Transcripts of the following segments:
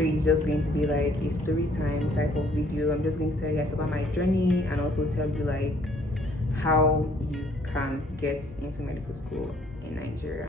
It's just going to be like a story time type of video. I'm just going to tell you guys about my journey and also tell you like how you can get into medical school in Nigeria.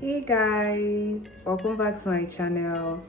Hey guys, welcome back to my channel.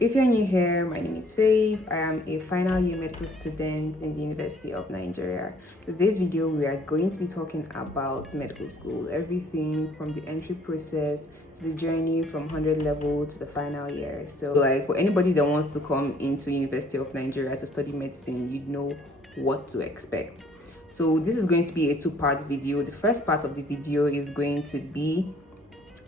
If you're new here, my name is Faith. I am a final year medical student in the University of Nigeria. In today's video, we are going to be talking about medical school, everything from the entry process to the journey from 100 level to the final year. So like for anybody that wants to come into University of Nigeria to study medicine, you know what to expect. So this is going to be a two-part video. The first part of the video is going to be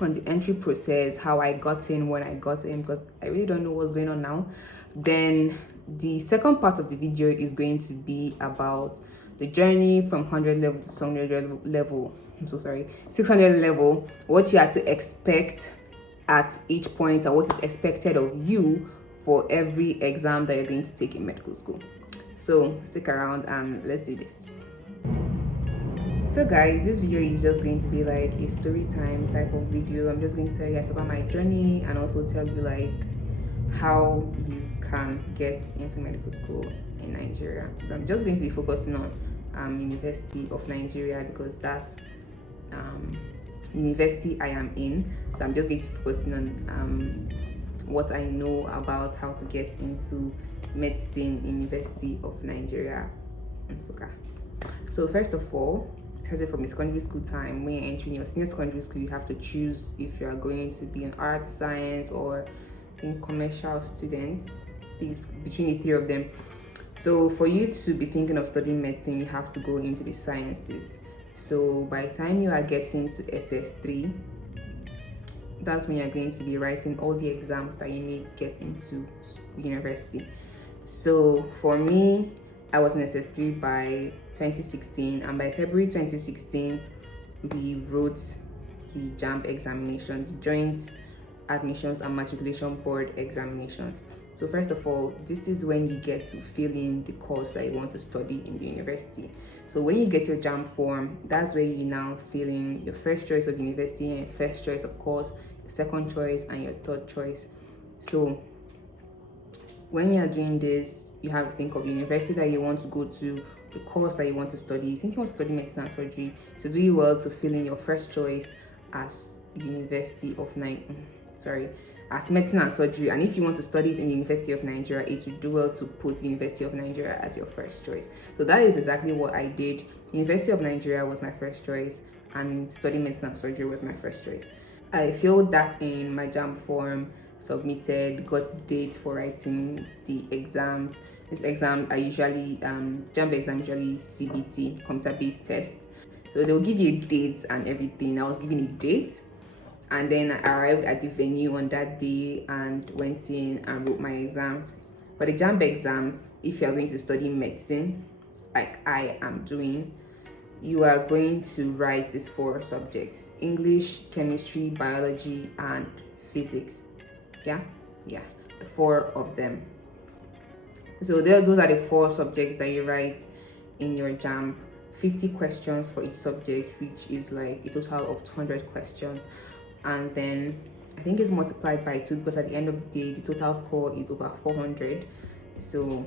on the entry process, how I got in, when I got in, because I really don't know what's going on now. Then the second part of the video is going to be about the journey from 100 level to 600 level. I'm so sorry, 600 level, what you have to expect at each point and what is expected of you for every exam that you're going to take in medical school. So stick around and let's do this. So guys, this video is just going to be like a story time type of video. I'm just going to tell you guys about my journey and also tell you like how you can get into medical school in Nigeria. So I'm just going to be focusing on University of Nigeria because that's university I am in. So I'm just going to be focusing on what I know about how to get into medicine in University of Nigeria in Nsukka. So first of all, started from a secondary school time. When you're entering your senior secondary school, you have to choose if you are going to be an arts, science, or I think commercial student, between the three of them. So for you to be thinking of studying medicine, you have to go into the sciences. So by the time you are getting to SS3, that's when you're going to be writing all the exams that you need to get into university. So for me, I was in SS3 by 2016, and by February 2016, we wrote the Jamb examination, the Joint Admissions and Matriculation Board examinations. So first of all, this is when you get to fill in the course that you want to study in the university. So when you get your Jamb form, that's where you now fill in your first choice of university and your first choice of course, your second choice and your third choice. So when you're doing this, you have to think of the university that you want to go to, the course that you want to study. Since you want to study medicine and surgery, to do you well to fill in your first choice as as medicine and surgery. And if you want to study it in the University of Nigeria, it would do well to put University of Nigeria as your first choice. So that is exactly what I did. University of Nigeria was my first choice and studying medicine and surgery was my first choice. I filled that in my Jamb form, submitted, got the date for writing the exams. This exam are usually Jamb exam usually CBT, computer-based test. So they'll give you a date and everything. I was given a date, and then I arrived at the venue on that day and went in and wrote my exams. For the Jamb exams, if you are going to study medicine, like I am doing, you are going to write these 4 subjects: English, chemistry, biology, and physics. Yeah, the 4 of them. So those are the 4 subjects that you write in your Jamb. 50 questions for each subject, which is like a total of 200 questions, and then I think it's multiplied by 2 because at the end of the day the total score is over 400. So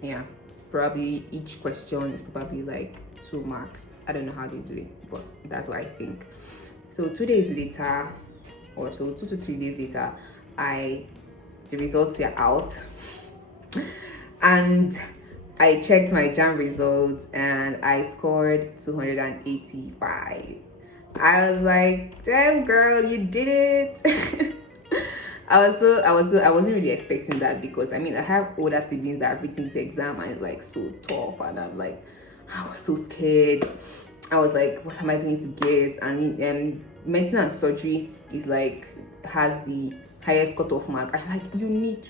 yeah, probably each question is probably like 2 marks. I don't know how they do it, but that's what I think. So 2 days later, or so 2 to 3 days later, the results were out and I checked my Jamb results and I scored 285. I was like, damn girl, you did it. I wasn't really expecting that because I mean I have older siblings that have written this exam and it's like so tough, and I'm like, I was so scared. I was like, what am I going to get? And medicine and surgery is like has the highest cutoff mark. I like you need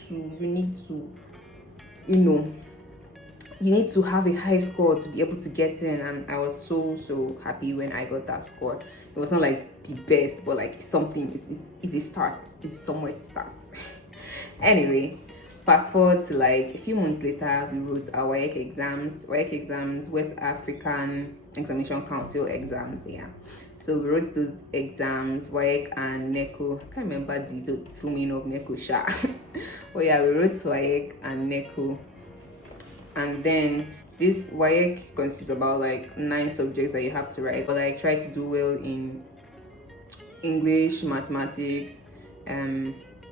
to have a high score to be able to get in, and I was so happy when I got that score. It was not like the best, but like something is a start. It's somewhere to start. Anyway, fast forward to like a few months later, we wrote our WAEC exams, West African Examination Council exams. Yeah. So we wrote those exams, WAEC and NECO. I can't remember the full meaning of NECO, sha. But yeah, we wrote WAEC and NECO. And then this WAEC consists about like 9 subjects that you have to write. But like try to do well in English, mathematics,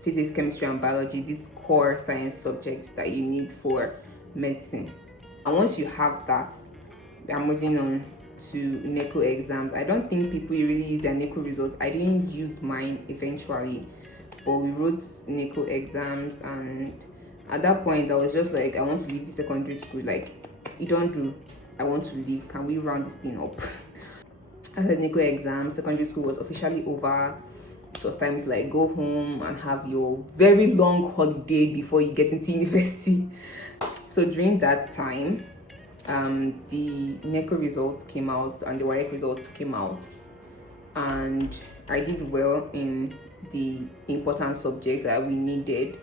physics, chemistry, and biology. These core science subjects that you need for medicine. And once you have that, I'm moving on to NECO exams. I don't think people really use their NECO results. I didn't use mine eventually, but we wrote NECO exams, and at that point I was just like, I want to leave the secondary school. Like, you don't do, I want to leave, can we round this thing up? After the NECO exam, secondary school was officially over. It was time to like go home and have your very long holiday before you get into university. So during that time, the NECO results came out and the WAEC results came out, and I did well in the important subjects that we needed.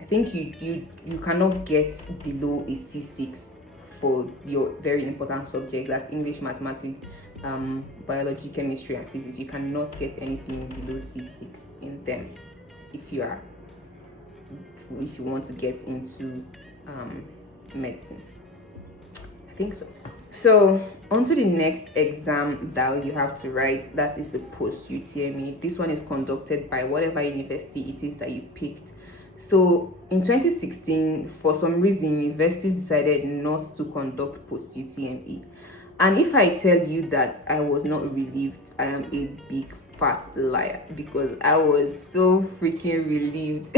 I think you cannot get below a C6 for your very important subjects, that's English, mathematics, biology, chemistry, and physics. You cannot get anything below C6 in them if you want to get into medicine. I think so. So on to the next exam that you have to write. That is the post-UTME. This one is conducted by whatever university it is that you picked. So in 2016, for some reason, universities decided not to conduct post-UTME. And if I tell you that I was not relieved, I am a big fat liar, because I was so freaking relieved.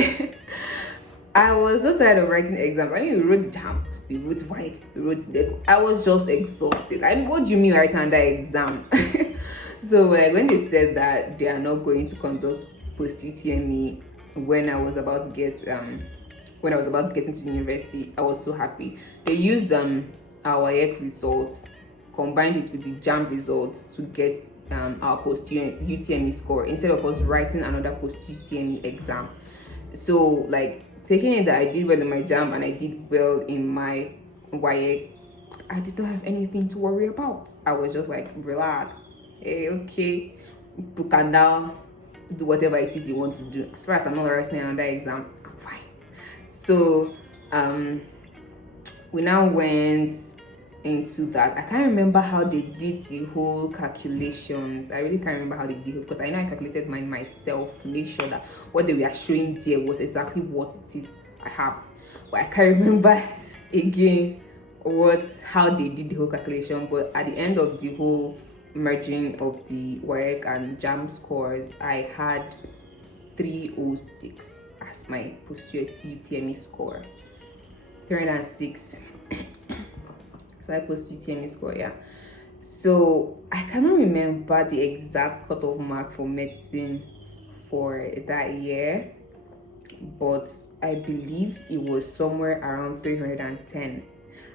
I was so tired of writing exams. I mean, we wrote Jamb, we wrote WAEC, we wrote NECO. I was just exhausted. I mean, what do you mean writing under exam? So like, when they said that they are not going to conduct post-UTME when I was about to get into university, I was so happy. They used our WAEC results, combined it with the Jamb results to get our post-UTME score, instead of us writing another post-UTME exam. So like, taking it that I did well in my Jamb and I did well in my WAEC, I did not have anything to worry about. I was just like, relax. Hey, okay, you can now do whatever it is you want to do. As far as I'm not writing another exam, I'm fine. So we now went into that. I can't remember how they did the whole calculations. I really can't remember how they did it, because I know I calculated mine myself to make sure that what they were showing there was exactly what it is I have. But I can't remember again how they did the whole calculation. But at the end of the whole merging of the WAEC and Jamb scores, I had 306 as my post-UTME score. 306. So I post-UTME score, yeah. So I cannot remember the exact cutoff mark for medicine for that year, but I believe it was somewhere around 310,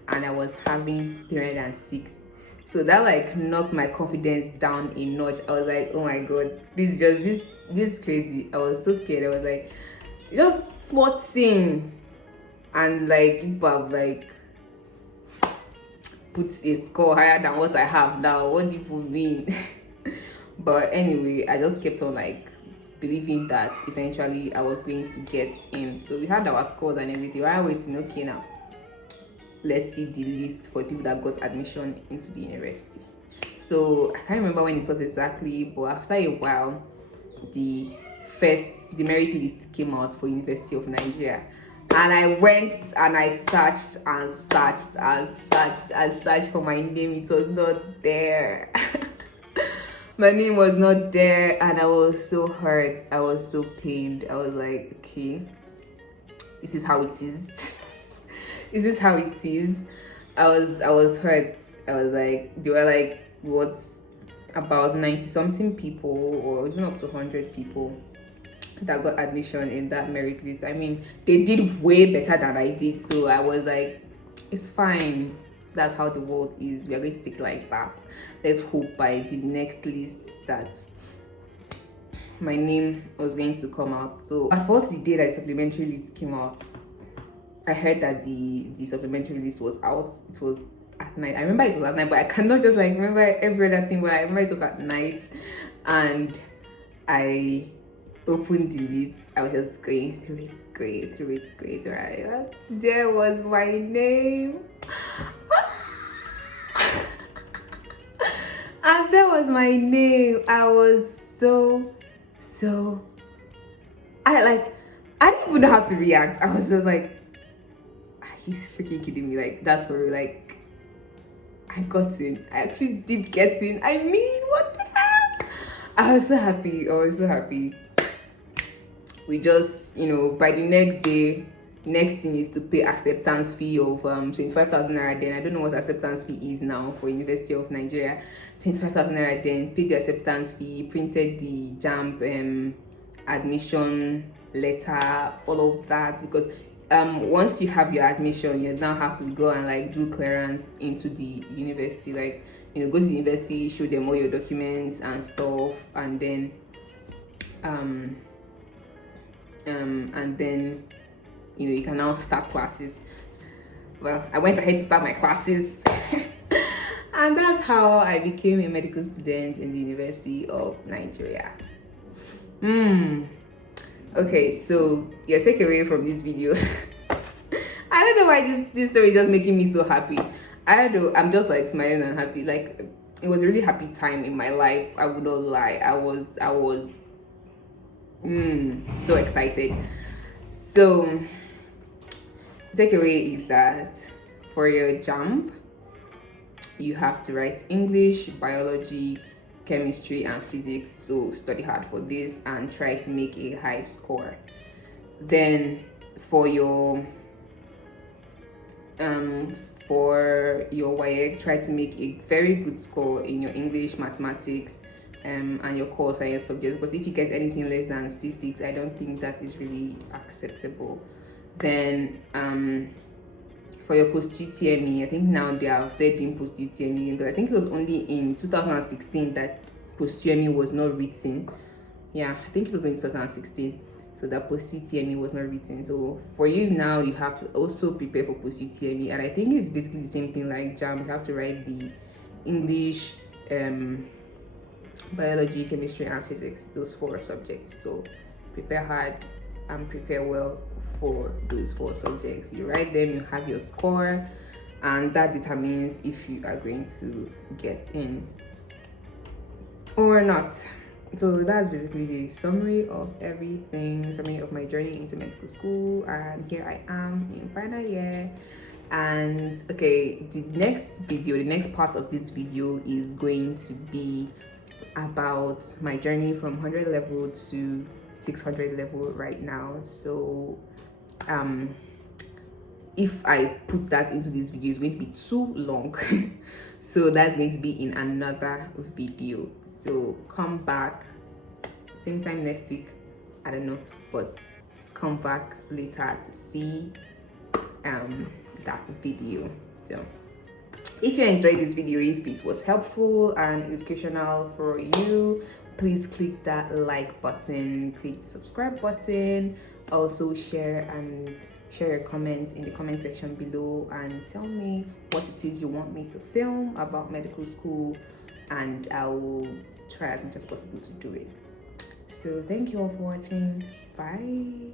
and I was having 306. So that like knocked my confidence down a notch. I was like, oh my god, this is crazy. I was so scared. I was like, just small thing, and like people have like put a score higher than what I have now. What do you mean? But anyway, I just kept on like believing that eventually I was going to get in. So we had our scores and everything. We are waiting. Okay, now let's see the list for people that got admission into the university. So I can't remember when it was exactly, but after a while, the merit list came out for University of Nigeria. And I went and I searched and searched and searched and searched for my name. It was not there. My name was not there, and I was so hurt. I was so pained. I was like, okay, this is how it is. Is this how it is? I was hurt. I was like, they were like, what, about 90 something people, or even up to 100 people that got admission in that merit list. I mean, they did way better than I did, so I was like, it's fine. That's how the world is. We are going to take it like that. Let's hope by the next list that my name was going to come out. So as far as the day that the supplementary list came out, I heard that the supplementary list was out. at night. I remember it was at night, but I cannot just like remember every other thing, but I remember it was at night. And I opened the list. I was just going through it, right? There was my name. And there was my name. I was so I didn't even know how to react. I was just like, are you freaking kidding me? Like, that's for real. Like, I got in. I actually did get in. I mean, what the hell? I was so happy. We just, by the next day, next thing is to pay acceptance fee of 25,000 naira. Then I don't know what acceptance fee is now for University of Nigeria. 25,000 naira. Then paid the acceptance fee, printed the Jamb admission letter, all of that, because once you have your admission, you now have to go and like do clearance into the university, like go to the university, show them all your documents and stuff, and then you can now start classes. Well, I went ahead to start my classes and that's how I became a medical student in the University of Nigeria. Okay, so your takeaway from this video. I don't know why this story is just making me so happy. I don't know, I'm just like smiling and happy. Like, it was a really happy time in my life. I would not lie. I was so excited. So takeaway is that for your Jamb, you have to write English, biology, chemistry and physics. So study hard for this and try to make a high score. Then for your WAEC, try to make a very good score in your English, mathematics, and your core science subjects, because if you get anything less than C6, I don't think that is really acceptable. Then for your post-UTME, I think now they have started doing post-UTME, because I think it was only in 2016 that post-UTME was not written. Yeah, I think it was in 2016, so that post-UTME was not written. So for you now, you have to also prepare for post-UTME, and I think it's basically the same thing like Jamb. You have to write the English, biology, chemistry and physics, those 4 subjects. So prepare hard and prepare well for those 4 subjects. You write them, you have your score, and that determines if you are going to get in or not. So that's basically the summary of everything, summary of my journey into medical school, and here I am in final year. And okay, the next part of this video is going to be about my journey from 100 level to 600 level right now. So if I put that into this video, it's going to be too long. So that's going to be in another video. So come back same time next week, I don't know, but come back later to see that video. So if you enjoyed this video, if it was helpful and educational for you, please click that like button, click the subscribe button, also share your comments in the comment section below and tell me what it is you want me to film about medical school, and I will try as much as possible to do it. So thank you all for watching. Bye.